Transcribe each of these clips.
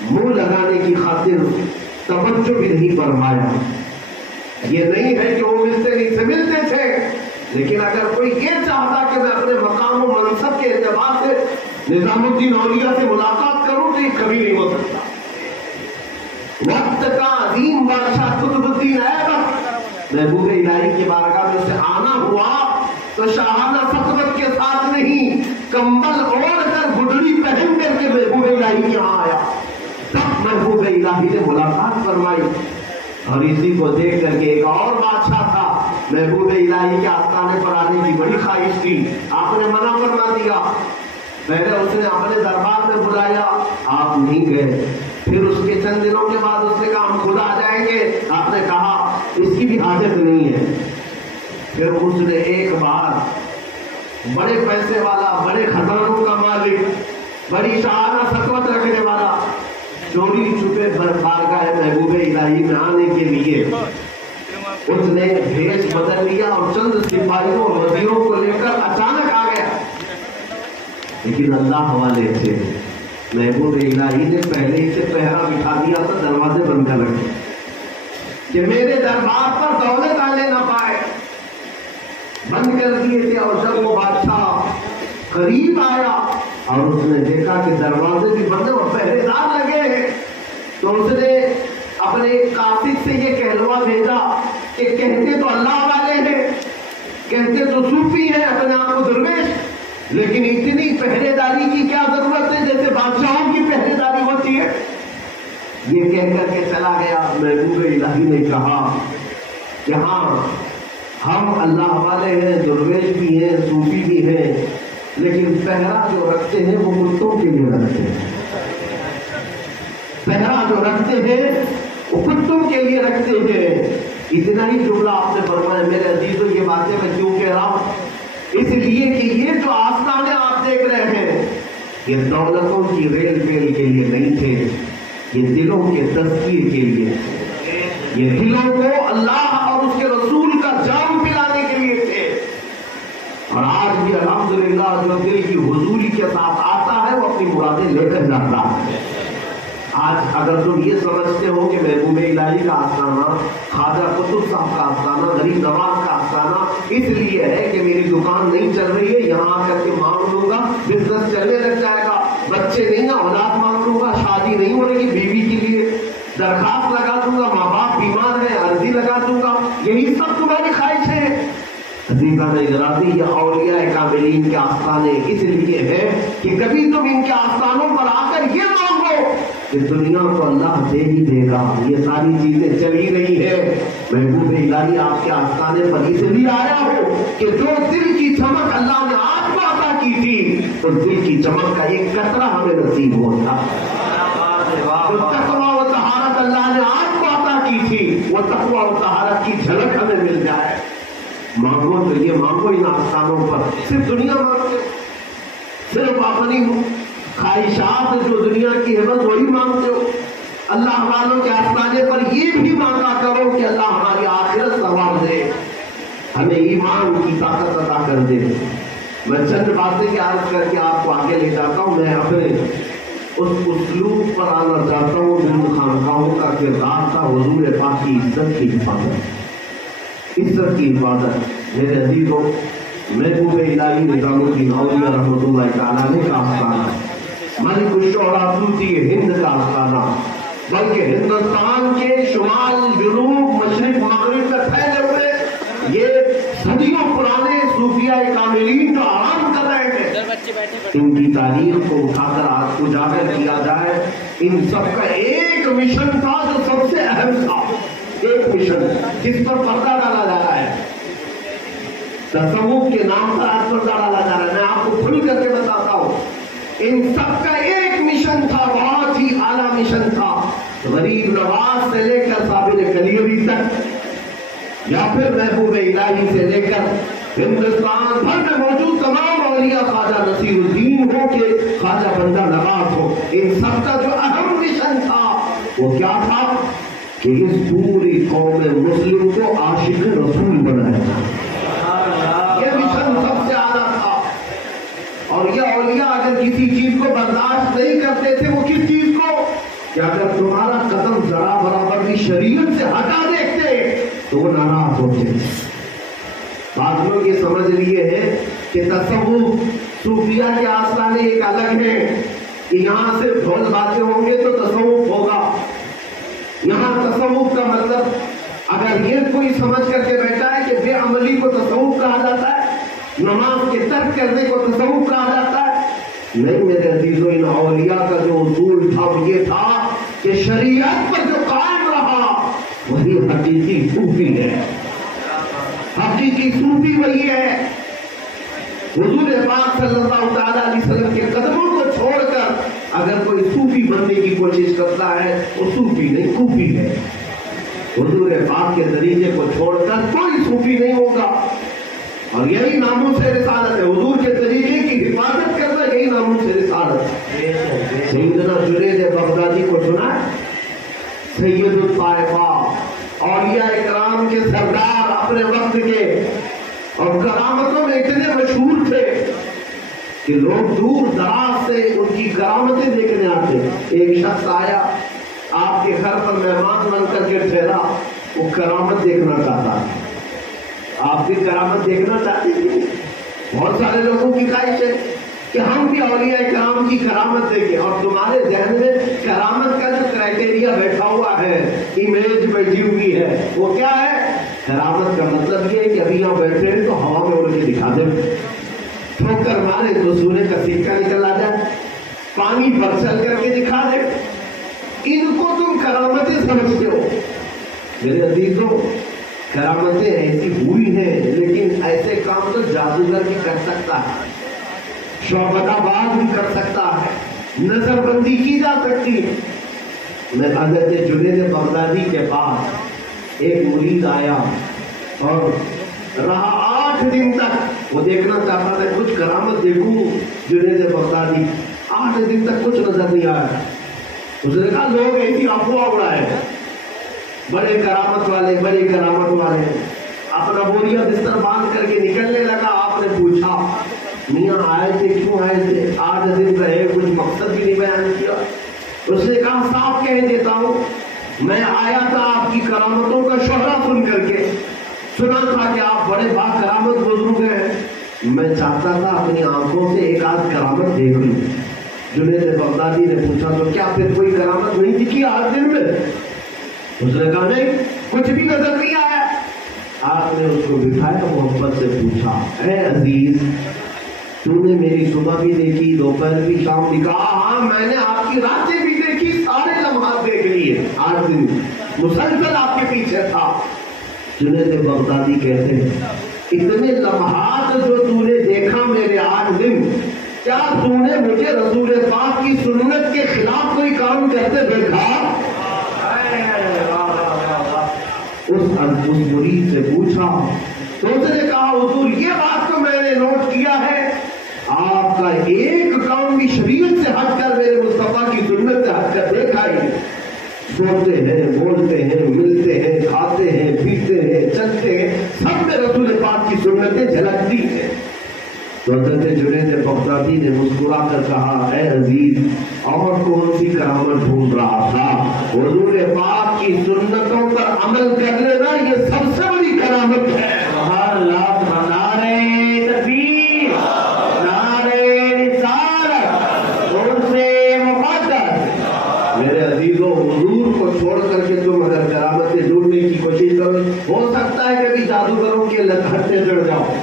منہ لگانے کی خاطر توجہ بھی نہیں فرمایا. یہ نہیں ہے کہ وہ ملتے نہیں سے ملتے تھے، لیکن اگر کوئی یہ چاہتا کہ میں اپنے مقام و منصب کے اعتبار سے نظام الدین اولیاء سے ملاقات کروں تو یہ کبھی نہیں ہو سکتا. وقت کا عظیم بادشاہ قطب الدین ایبک محبوب الہی کی بارگاہ میں سے آنا ہوا تو شاہانہ سطوت کے ساتھ نہیں، کمبل اوڑھ کر گڈڑی پہن کر کے محبوب الہی یہاں آیا. تب محبوب الہی نے ملاقات فرمائی. اور اسی کو دیکھ کر کے ایک اور بادشاہ تھا، محبوب الہی کے آستانے پر آنے کی بڑی خواہش تھی، آپ نے منع فرما دیا. پہلے اس نے اپنے دربار میں بلایا، آپ نہیں گئے. پھر اس کے چند دنوں کے بعد اس نے کہا ہم خود آ جائیں گے، آپ نے کہا اس کی بھی حاجت نہیں ہے. پھر اس نے ایک بار بڑے پیسے والا، بڑے خزانوں کا مالک، بڑی شاہانہ سطوت رکھنے والا چوری چھپے بارگاہ محبوب الہی میں آنے کے لیے اس نے بھیش بدل لیا اور چند سپاہیوں اور وزیروں کو لے کر اچانک آ گیا. لیکن اللہ والے تھے، محبوب الہی نے پہلے ہی سے پہرا بٹھا دیا تھا، دروازے بند کر رکھے کہ میرے دربار پر دولت آنے نہ پائے، بند کر دیے تھے. اور جب وہ بادشاہ قریب آیا اور اس نے دیکھا کہ دروازے بھی بند اور پہرے دار لگے ہیں، تو اس نے اپنے قاصد سے یہ کہلوا بھیجا کہ کہتے تو اللہ والے ہیں، کہتے تو صوفی ہیں، اپنے آپ کو درویش، لیکن اتنی پہرے داری کی کیا ضرورت ہے جیسے بادشاہوں کی پہرے داری ہوتی ہے. یہ کہہ کر کے چلا گیا. محبوب الہی نے کہا کہ ہاں ہم اللہ والے ہیں، درویش بھی ہیں، صوفی بھی ہیں، لیکن پہرا جو رکھتے ہیں وہ کتوں کے لیے رکھتے ہیں. پہرا جو رکھتے ہیں وہ کتوں کے لیے رکھتے ہیں. اتنا ہی جملہ آپ نے فرمایا. میرے عزیزو یہ باتیں میں کیوں کہہ رہا ہوں؟ اس لیے کہ یہ جو آستانے آپ دیکھ رہے ہیں یہ دولتوں کی ریل پیل کے لیے نہیں تھے، یہ دلوں کے تذکیر کے لیے، یہ دلوں کو اللہ اور اس کے رسول کا جام پلانے کے لیے تھے. اور آج بھی الحمدللہ جو دل کی حضوری کے ساتھ آتا ہے وہ اپنی مرادیں لے کر جاتا ہے. آج اگر تم یہ سمجھتے ہو کہ محبوب الہی کا آستانہ، خواجہ قطب صاحب کا آستانہ، غریب نواز کا آستانہ اس لیے ہے کہ میری دکان نہیں چل رہی ہے، یہاں آ کر کے مانگ لوں گا، بزنس چلنے لگ جائے گا، بچے نہیں نا اولاد مانگ لوں گا، شادی نہیں ہو رہی بیوی کے لیے درخواست لگا دوں گا، ماں باپ بیمار ہیں عرضی لگا دوں گا، یہی سب تمہاری خواہش ہے. عزیزان ارادی یہ اولیاء کاملین کے آستانے اس لیے ہے کہ کبھی تم ان کے آستانوں پر آ کر یہ مانگو کہ دنیا کو اللہ دے ہی دے گا. یہ ساری چیزیں چل ہی رہی ہے. محبوب الہی آپ کے آستانے پر اس لیے آیا ہو کہ جو دل کی چمک اللہ نے آپ کو عطا کی تھی اس دل کی چمک کا ایک قطرہ ہمیں نصیب ہوتا. جو تقویٰ و طہارت اللہ نے آپ کو عطا کی تھی وہ تقویٰ و طہارت کی جھلک ہمیں مل جائے. مانگو تو یہ مانگو ان آستانوں پر، صرف دنیا مانگتے، صرف اپنی خواہشات جو دنیا کی ہے بس وہی مانگتے ہو. اللہ والوں کے آستانے پر یہ بھی مانگا کرو کہ اللہ ہماری آخرت ثواب دے، ہمیں ایمان کی طاقت عطا کر دے. میں چند باتیں عرض کر کے آپ کو آگے لے جاتا ہوں. میں اپنے اس اسلوب پر آنا چاہتا ہوں جن خانقاہوں کا کردار تھا حضور پاک کی عزت کی حفاظت، عزت کی حفاظت. میرے عزیزوں محبوب الہی نظام الدین اولیاء رحمۃ اللہ تعالیٰ کا آستانہ، ملک الشعراء طوطی ہند کا آستانہ، بلکہ ہندوستان کے شمال جنوب مشرق مغرب میں پھیلے ہوئے یہ صدیوں پرانے صوفیاء کاملین جو آرام کر رہے تھے، ان کی تاریخ کو اٹھا کر آج اجاگر کیا جائے. ان سب کا ایک مشن تھا جو سب سے اہم تھا، ایک مشن جس پر پردہ ڈالا جا رہا ہے، تصوف کے نام پر آج پردہ ڈالا جا رہا ہے. میں آپ کو کھل کر کے بتاتا ہوں ان سب کا ایک مشن تھا، بہت ہی اعلیٰ مشن تھا. غریب نواز سے لے کر صابر کلیوی تک، یا پھر محبوب الہی سے لے کر ہندوستان بھر میں موجود تمام اولیاء، خواجہ نصیر الدین ہو کہ خواجہ بندہ نواز ہو، ان سب کا جو اہم مشن تھا وہ کیا تھا کہ اس پوری قوم مسلم کو عاشق رسول بنایا تھا. یہ مشن سب سے اعلیٰ تھا. اور یہ اولیاء اگر کسی چیز کو برداشت نہیں کرتے تھے، وہ کس چیز کو؟ کہ اگر تمہارا قدم ذرا برابر بھی شریعت سے ہٹا دیتے تو وہ ناراض ہوتے. بعض لوگ یہ سمجھ لیے ہیں کہ تصوف صوفیہ کے آستانے ایک الگ ہے کہ یہاں سے ڈھول باتیں ہوں گے تو تصوف ہوگا. یہاں تصوف کا مطلب اگر یہ کوئی سمجھ کر کے بیٹھا ہے کہ بے عملی کو تصوف کہا جاتا ہے, نماز کے ترک کرنے کو تصوف کہا جاتا ہے, نہیں میرے عزیزوں, ان اولیاء کا جو اصول تھا وہ یہ تھا کہ شریعت پر جو قائم رہا وہی حقیقی صوفی ہے. حقیقی صوفی وہی ہے. حضور پاک صلی اللہ تعالیٰ علیہ وسلم کے قدموں کو چھوڑ کر اگر کوئی صوفی بننے کی کوشش کرتا ہے وہ صوفی نہیں, صوفی ہے. حضور پاک کے طریقے کو چھوڑ کر کوئی صوفی نہیں ہوگا. اور یہی ناموس رسالت ہے. حضور کے طریقے کی حفاظت کرنا یہی ناموس رسالت ہے. سیدنا جنید بغدادی کو سنا, سید الطائفہ, اولیاء اکرام کے سردار اپنے وقت کے, اور کرامتوں میں اتنے مشہور تھے کہ لوگ دور دراز سے ان کی کرامتیں دیکھنے آتے. ایک شخص آیا آپ کے گھر پر مہمان بن کر کے ٹھہرا, وہ کرامت دیکھنا چاہتا ہے. آپ بھی کرامت دیکھنا چاہتے تھے. بہت سارے لوگوں کی خواہش ہے کہ ہم بھی اولیاء کرام کی کرامت دیکھیں, اور تمہارے ذہن میں کرامت کا جو کرائٹیریا بیٹھا ہوا ہے, امیج بیٹھی ہوئی ہے, وہ کیا ہے؟ کرامت کا مطلب یہ ہے کہ ابھی یہاں بیٹھے ہیں تو ہوا میں اڑ کے دکھا دیں, ٹھوکر مارے تو سونے کا سکہ نکل آ جائے, پانی پر چل کر کے دکھا دے. ان کو تم کرامتیں سمجھتے ہو. میرے عزیزوں, کرامتیں ایسی ہوئی ہیں لیکن ایسے کام تو جادوگر بھی کر سکتا ہے, شعبدہ باز بھی کر سکتا ہے, نظر بندی کی جا سکتی ہے. میں حضرت جنید بغدادی کے پاس ایک مرید آیا اور رہا 8 دن تک. وہ دیکھنا چاہتا تھا کچھ کرامت دیکھوں جنید بغدادی. 8 دن تک کچھ نظر نہیں آیا. اس نے کہا لوگ ایسی افواہ اڑائے, بڑے کرامت والے, بڑے کرامت والے. اپنا بوریا بستر باندھ کر کے نکلنے لگا. آپ نے پوچھا میاں آئے تھے, کیوں آئے تھے؟ 8 دن رہے, کچھ مقصد بھی نہیں بیان کیا. اس نے کہا صاف کہہ دیتا ہوں, میں آیا تھا آپ کی کرامتوں کا شہرہ سن کر کے. سنا تھا کہ آپ بڑے با کرامت بزرگ ہیں. میں چاہتا تھا اپنی آنکھوں سے ایک آدھ کرامت دیکھ لوں. جنید بغدادی نے پوچھا تو کیا پھر کوئی کرامت نہیں دکھی 8 دن میں؟ اس نے کہا نہیں, کچھ بھی نظر نہیں آیا. آپ نے اس کو بٹھایا, محبت سے پوچھا اے عزیز, تو نے میری صبح بھی دیکھی, دوپہر بھی, شام بھی؟ کہا ہاں میں نے آپ کی راتیں بھی دیکھی, سارے لمحات دیکھ لیے. 8 دن مسلسل آپ کے پیچھے تھا. جنید بغدادی کہتے ہیں اتنے لمحات جو تو نے دیکھا میرے 8 دن, کیا تو نے مجھے رسول پاک کی سنت کے خلاف کوئی کام کرتے دیکھا؟ اس مرید سے پوچھا تو اس نے کہا حضور یہ بات تو میں نے نوٹ کیا ہے, آپ کا ایک کام بھی شریعت سے ہٹ کر میرے مصطفیٰ کی سنت سے ہٹ کر دیکھا ہی. سوتے ہیں, بولتے ہیں, ملتے ہیں, کھاتے ہیں, پیتے ہیں, چلتے ہیں, سب میں رسول پاک کی سنتیں جھلکتی ہیں. تو حضرت جنید بغدادی نے مسکرا کر کہا اے عزیز, اور کون سی کرامت ڈھونڈ رہا تھا؟ حضور پاک کی سنتوں پر عمل کر لینا یہ سب سے بڑی کرامت ہے. نعرہ تکبیر, نعرہ رسالت, عرص مقدس. میرے عزیزوں, حضور کو چھوڑ کر کے تم اگر کرامتیں ڈھونڈنے کی کوشش کرو, ہو سکتا ہے کبھی جادوگروں کے لتھڑ میں چڑھ جاؤ,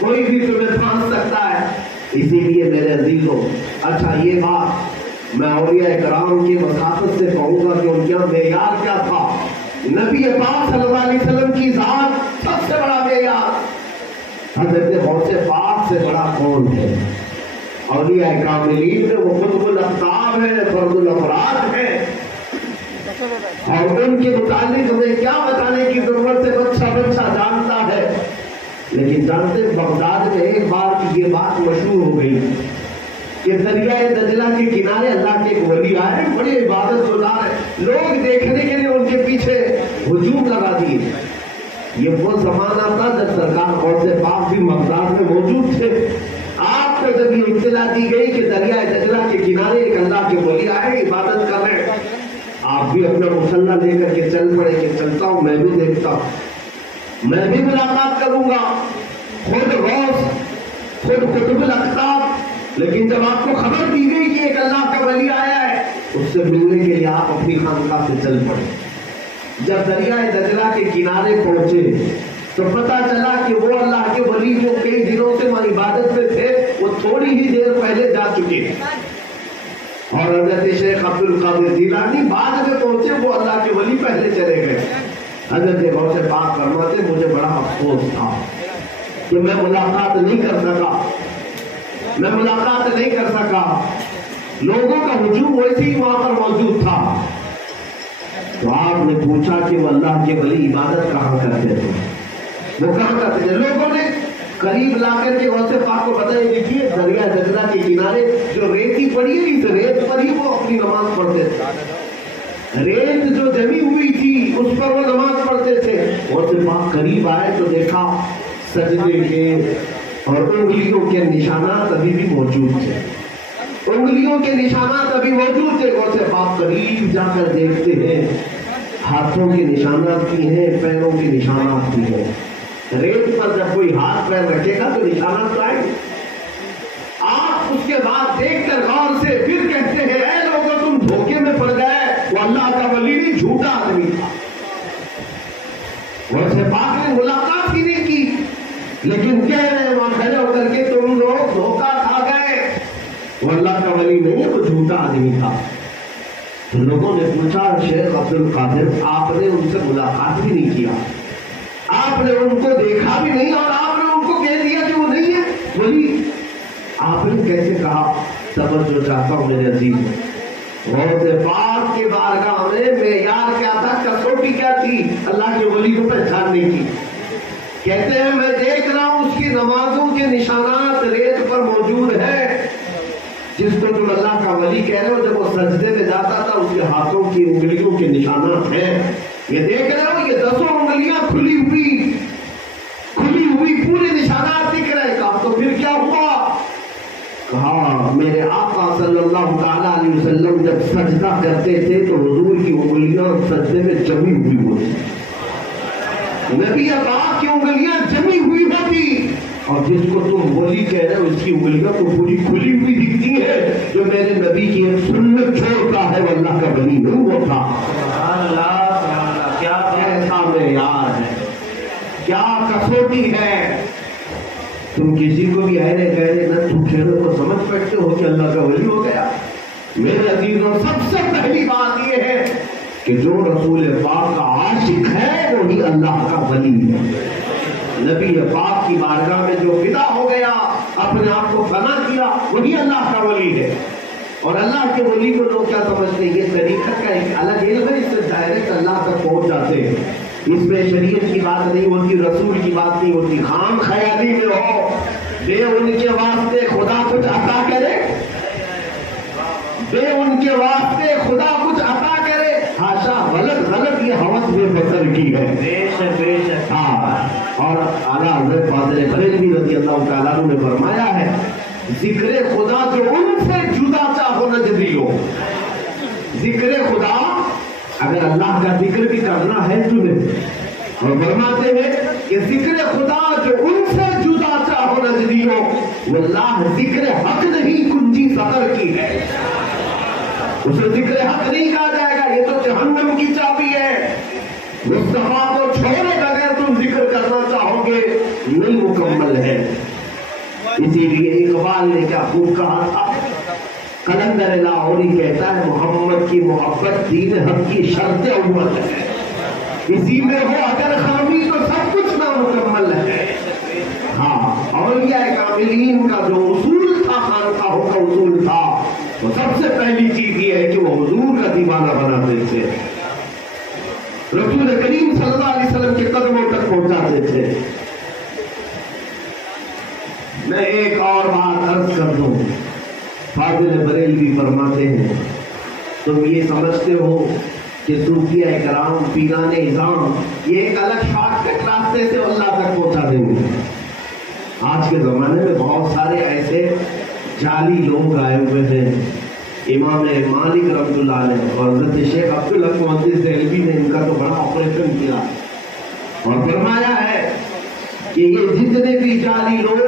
کوئی بھی تمہیں پھانس سکتا ہے. اسی لیے میرے عزیزوں, اچھا یہ بات میں اولیاء کرام کی وساطت سے کہوں گا کہ ان کا معیار کیا تھا. نبی پاک صلی اللہ علیہ وسلم کی ذات سب سے بڑا معیار. حضرت غوث پاک سے بڑا کون ہے؟ اولیاء کاملین میں وہ قطب الاقطاب ہے, فرد الافراد ہے, اور ان کے متعلق ہمیں کیا بتانے کی ضرورت ہے, بچہ جانتا ہے. لیکن جانتے بغداد میں ایک بار کی یہ بات مشہور ہو گئی کہ دریائے دجلہ کے کنارے اللہ کے ایک ولی آئے, بڑی عبادت گزار ہے, لوگ دیکھنے کے لیے ان کے پیچھے ہجوم لگا دیے. یہ وہ زمانہ تھا جب سرکار غوث پاک بھی بغداد میں موجود تھے. آپ کو جب یہ اطلاع دی گئی کہ دریائے دجلہ کے کنارے ایک اللہ کے ولی آئے, عبادت کر رہے ہیں, آپ بھی اپنا مسلح لے کر کے چل پڑے کہ چلتا ہوں، میں بھی دیکھتا ہوں، میں بھی ملاقات کروں گا، خود غوث، خود قطب الاقطاب۔ لیکن جب آپ کو خبر دی گئی کہ ایک اللہ کا ولی آیا ہے، اس سے ملنے کے لیے آپ اپنی خانقاہ سے چل پڑے۔ جب دریائے دجلہ کے کنارے پہنچے تو پتا چلا کہ وہ اللہ کے ولی جو کئی دنوں سے وہاں عبادت میں تھے، وہ تھوڑی ہی دیر پہلے جا چکے، اور حضرت شیخ عبد القادر جیلانی بعد میں پہنچے، وہ اللہ کے ولی پہلے چلے گئے۔ حضرت غوث پاک فرماتے مجھے بڑا افسوس تھا کہ میں ملاقات نہیں کر سکا، لوگوں کا ہجوم ویسے ہی وہاں پر موجود تھا۔ تو آپ نے پوچھا کہ وہ اللہ کے ولی عبادت کہاں کرتے تھے؟ وہ کہاں کرتے تھے؟ لوگوں نے قریب لا کر کے غوث پاک کو بتایا، دیکھیے دریا دجلہ کے کنارے جو ریتی پڑی ہے، اس ریت پر ہی وہ اپنی نماز پڑھتے تھے، ریت جو جمی ہوئی تھی اس پر وہ نماز پڑھتے تھے۔ غوث پاک قریب آئے تو دیکھا سجدے کے اور انگلیوں کے نشانات ابھی بھی موجود تھے، انگلیوں کے نشانات ابھی موجود تھے۔ غوث پاک قریب جا کر دیکھتے ہیں، ہاتھوں کے نشانات بھی ہیں، پیروں کے نشانات بھی ہیں۔ ریت پر جب کوئی ہاتھ پیر رکھے گا تو نشانات تو آئیں گے۔ آپ اس کے بعد دیکھ کر غور سے پھر کہتے ہیں، اے لوگوں تم دھوکے میں پڑ گئے، وہ اللہ کا ولی نہیں، جھوٹا آدمی تھا۔ غوث پاک نے ملاقات ہی نہیں کی، لیکن کہہ رہے ہیں وہاں کھڑے ہو کر کے تم لوگ دھوکا کھا گئے، وہ اللہ کا ولی نہیں ہے، وہ جھوٹا آدمی تھا۔ تو لوگوں نے پوچھا شیخ عبد القادر آپ نے ان سے ملاقات بھی نہیں کیا، آپ نے ان کو دیکھا بھی نہیں، اور آپ نے ان کو کہہ دیا کہ وہ نہیں ہے ولی، آپ نے کیسے کہا؟ توجہ چاہتا ہوں میرے عزیز، غوث پاک کے بارگاہ میں معیار کیا تھا، کسوٹی کیا تھی؟ اللہ کے ولی کو پہچاننے کی۔ کہتے ہیں میں دیکھ رہا ہوں اس کی نمازوں کے نشانات ریت پر موجود ہے، جس کو تم اللہ کا ولی کہہ رہے ہو، جب وہ سجدے میں جاتا تھا اس کے ہاتھوں کی انگلیوں کے نشانات ہیں، یہ دیکھ رہے ہو، یہ 10 انگلیاں کھلی ہوئی پورے نشانات دکھ رہے۔ کہا تو پھر کیا ہوا؟ کہا میرے آقا صلی اللہ تعالیٰ علیہ وسلم جب سجدہ کرتے تھے تو حضور کی انگلیاں سجدے میں جمی ہوئی ہوتی، نبی پاک کی انگلیاں جمی ہوئی ہوتی، اور جس کو تم ولی کہہ رہے ہو اس کی انگلیاں تو پوری کھلی ہوئی دکھتی ہے۔ جو میرے نبی کی ایک سنت چھوڑتا ہے وہ اللہ کا ولی نہیں ہوتا۔ کیا کیسا معیار ہے، کیا کسوٹی ہے! تم کسی کو بھی ایرے گہرے نہ چھوڑو کو سمجھ بیٹھتے ہو کہ اللہ کا ولی ہو گیا۔ میرے عزیزوں، سب سے پہلی بات یہ ہے کہ جو رسول پاک کا عاشق ہے وہی اللہ کا ولی ہے۔ نبی پاک کی بارگاہ میں جو فدا ہو گیا، اپنے آپ کو فنا کیا، وہی اللہ کا ولی ہے۔ اور اللہ کے ولی کو لوگ کیا سمجھتے ہیں؟ یہ طریقت کا ایک الگ علم ہے، اس سے ڈائریکٹ اللہ تک پہنچ جاتے ہیں، اس میں شریعت کی بات نہیں ہوتی، رسول کی بات نہیں ہوتی، خام خیالی میں ہو، بے ان کے واسطے خدا کچھ عطا کرے، بے ان کے واسطے خدا کچھ عطا کرے، ہاشا، غلط یہ ہوس بے فکر کی ہے۔ بے شک ہاں۔ اور اعلیٰ حضرت فاضل بریلوی رضی اللہ تعالیٰ عنہ نے فرمایا ہے، ذکر خدا جو ان سے جدا چاہو نہ جدیو، ذکر خدا اگر اللہ کا ذکر بھی کرنا ہے تمہیں، اور فرماتے ہیں کہ ذکر خدا جو ان سے جدا چاہو نہ جدیو، واللہ ذکر حق نہیں کنجی سفر کی ہے، اسے ذکر حق نہیں کہا جائے گا، یہ تو جہنم کی چابی ہے۔ مصطفیٰ کو چھوڑے بغیر تم ذکر کرنا چاہو گے نہیں مکمل ہے۔ اسی لیے اقبال نے کیا خوب کہا تھا، قلندر لاہوری کہتا ہے محمد کی محبت دین حق کی شرط اول ہے، اسی میں ہو اگر خامی تو سب کچھ نامکمل ہے۔ ہاں، اولیاء کاملین کا جو اصول تھا، خانقاہوں کا اصول تھا، وہ سب سے پہلی چیز یہ ہے کہ وہ حضور کا دیوانہ بناتے تھے، رسول کریم صلی اللہ علیہ وسلم کے قدموں تک پہنچاتے تھے۔ میں ایک اور بات عرض کر دوں، فاضل بریلوی فرماتے ہیں، تم یہ سمجھتے ہو کہ صوفیہ کرام، پیران اعظام یہ ایک الگ شارٹ کٹ راستے سے اللہ تک پہنچا دیں گے؟ آج کے زمانے میں بہت سارے ایسے جعلی لوگ آئے ہوئے ہیں امام مالک رحمۃ اللہ علیہ اور حضرت شیخ عبدالحق محدث دہلوی نے ان کا تو بڑا آپریشن کیا اور فرمایا ہے کہ یہ جتنے بھی جعلی لوگ